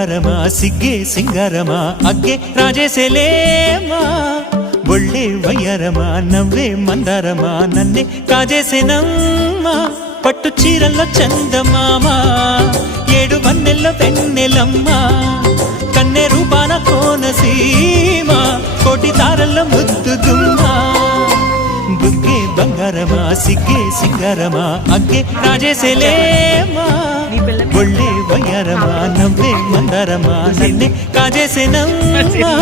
బంగారమా సిగ్గే సింగారమా అగ్గే రాజేసేలేమా ఒళ్ళే వయ్యారమా నవ్వే మందారమా నన్నే కాజేసేనమ్మా పట్టు చీరల్లో చందమామా ఏడు వన్నెల్లో వెన్నెలమ్మా కన్నె రూపాన కోనసీమ కోటి తారల్లో ముద్దుగుమ్మా బుగ్గే బంగారమా సిగ్గే సింగారమా అగ్గే రాజేసేలేమా ఒళ్ళే వయ్యారమా నవ్వే మందారమా నన్నే కాజేసేనమ్మా